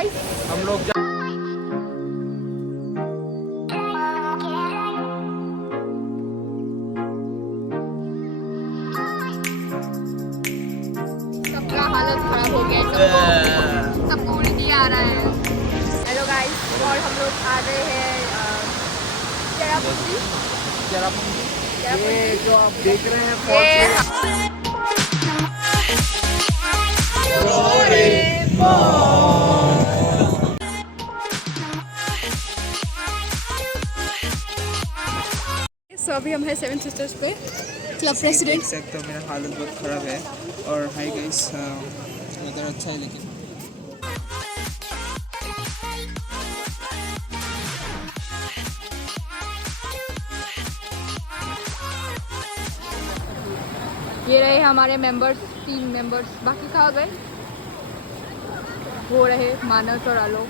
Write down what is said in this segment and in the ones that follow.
गाइस, हम लोग सबका हालत खराब हो गया है, सबको उल्टी आ रहा है। हेलो गाइस, और हम लोग आ गए हैं चेरापूंजी। ये जो आप देख रहे हैं सो अभी हम हैं सेवन सिस्टर्स पे, क्लब प्रेसिडेंट। देख सकते हो मेरा हालत बहुत ख़राब है। और हाय गाइस, वेदर अच्छा है लेकिन ये रहे हमारे मेंबर्स, 3 मेंबर्स, बाकी कहाँ गए? वो रहे मानस और आलोक।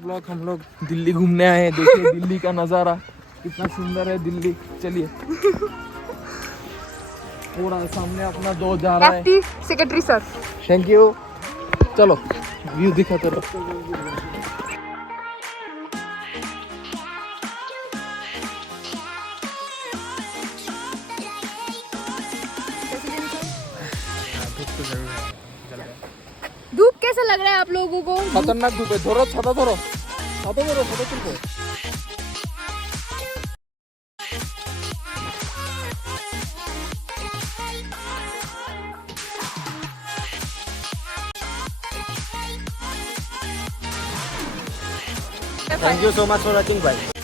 ब्लॉग हम लोग दिल्ली घूमने आए हैं। देखिए दिल्ली का नज़ारा कितना सुंदर है दिल्ली। चलिए पूरा सामने अपना दो जा रहा है। FT secretary sir, thank you. चलो व्यू दिखाते रहो। धूप कैसा लग रहा है आप लोगों को? खतरनाक धूप है। धरो छाता, धरो छाता, धरो फोटो तुमको। Thank you so much for watching. Bye.